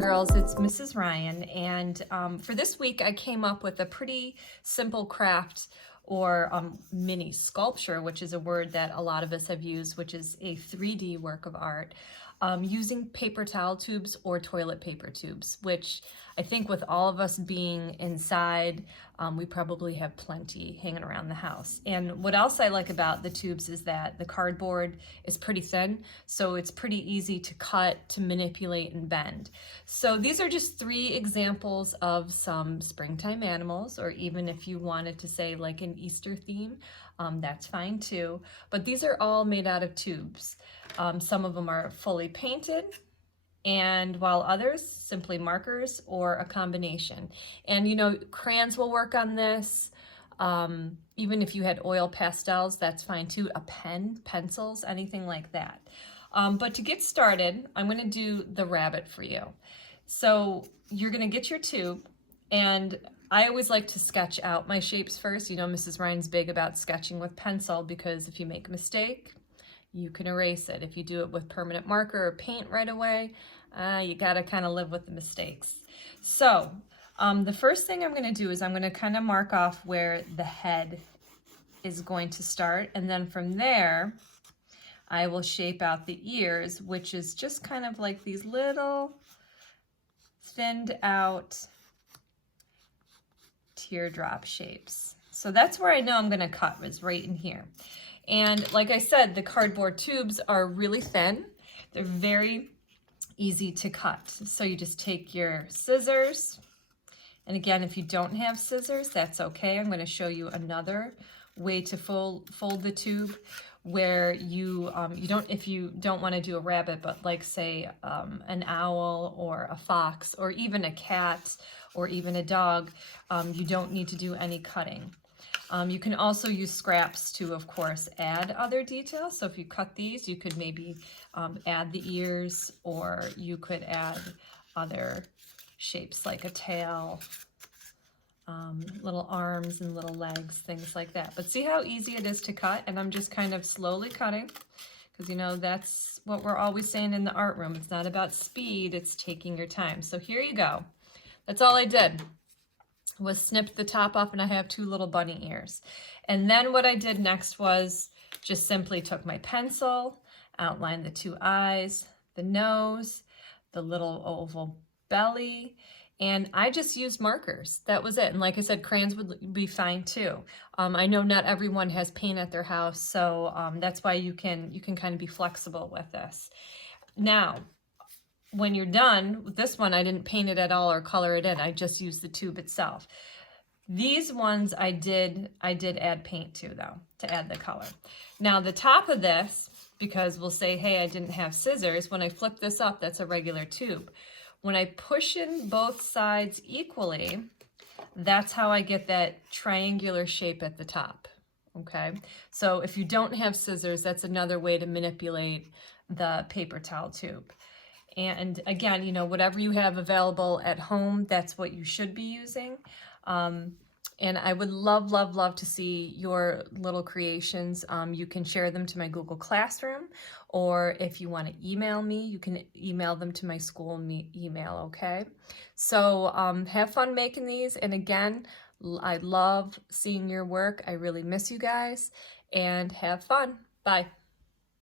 and girls, it's Mrs. Ryan, and for this week I came up with a pretty simple craft or mini sculpture, which is a word that a lot of us have used, which is a 3D work of art, using paper towel tubes or toilet paper tubes, which I think with all of us being inside, we probably have plenty hanging around the house. And what else I like about the tubes is that the cardboard is pretty thin, so it's pretty easy to cut, to manipulate, and bend. So these are just 3 examples of some springtime animals, or even if you wanted to say like an Easter theme, that's fine too. But these are all made out of tubes. Some of them are fully painted, and while others simply markers or a combination. And you know, crayons will work on this. Even if you had oil pastels, that's fine too. A pen, pencils, anything like that. But to get started, I'm going to do the rabbit for you. So you're going to get your tube, and I always like to sketch out my shapes first. You know, Mrs. Ryan's big about sketching with pencil because if you make a mistake, you can erase it. If you do it with permanent marker or paint right away, you gotta kind of live with the mistakes. So the first thing I'm gonna do is I'm gonna kind of mark off where the head is going to start, and then from there I will shape out the ears, which is just kind of like these little thinned out teardrop shapes. So that's where I know I'm gonna cut, is right in here. And like I said, the cardboard tubes are really thin. They're very easy to cut. So you just take your scissors. And again, if you don't have scissors, that's okay. I'm going to show you another way to fold the tube where you if you don't want to do a rabbit, but like say an owl or a fox or even a cat or even a dog, you don't need to do any cutting. You can also use scraps to, of course, add other details. So if you cut these, you could maybe add the ears, or you could add other shapes like a tail, little arms and little legs, things like that. But see how easy it is to cut? And I'm just kind of slowly cutting because, you know, that's what we're always saying in the art room. It's not about speed, it's taking your time. So here you go. That's all I did. Was snipped the top off, and I have 2 little bunny ears. And then what I did next was just simply took my pencil, outlined the 2 eyes, the nose, the little oval belly, and I just used markers. That was it. And like I said, crayons would be fine too. I know not everyone has paint at their house, so that's why you can kind of be flexible with this. Now, when you're done with this one, I didn't paint it at all or color it in. I just used the tube itself. These ones I did add paint to, though, to add the color. Now the top of this, because we'll say, hey, I didn't have scissors, when I flip this up, that's a regular tube. When I push in both sides equally, that's how I get that triangular shape at the top. Okay, so if you don't have scissors, that's another way to manipulate the paper towel tube. And again, you know, whatever you have available at home, that's what you should be using. And I would love, love, love to see your little creations. You can share them to my Google Classroom, or if you want to email me, you can email them to my school email, okay? So have fun making these. And again, I love seeing your work. I really miss you guys, and have fun. Bye.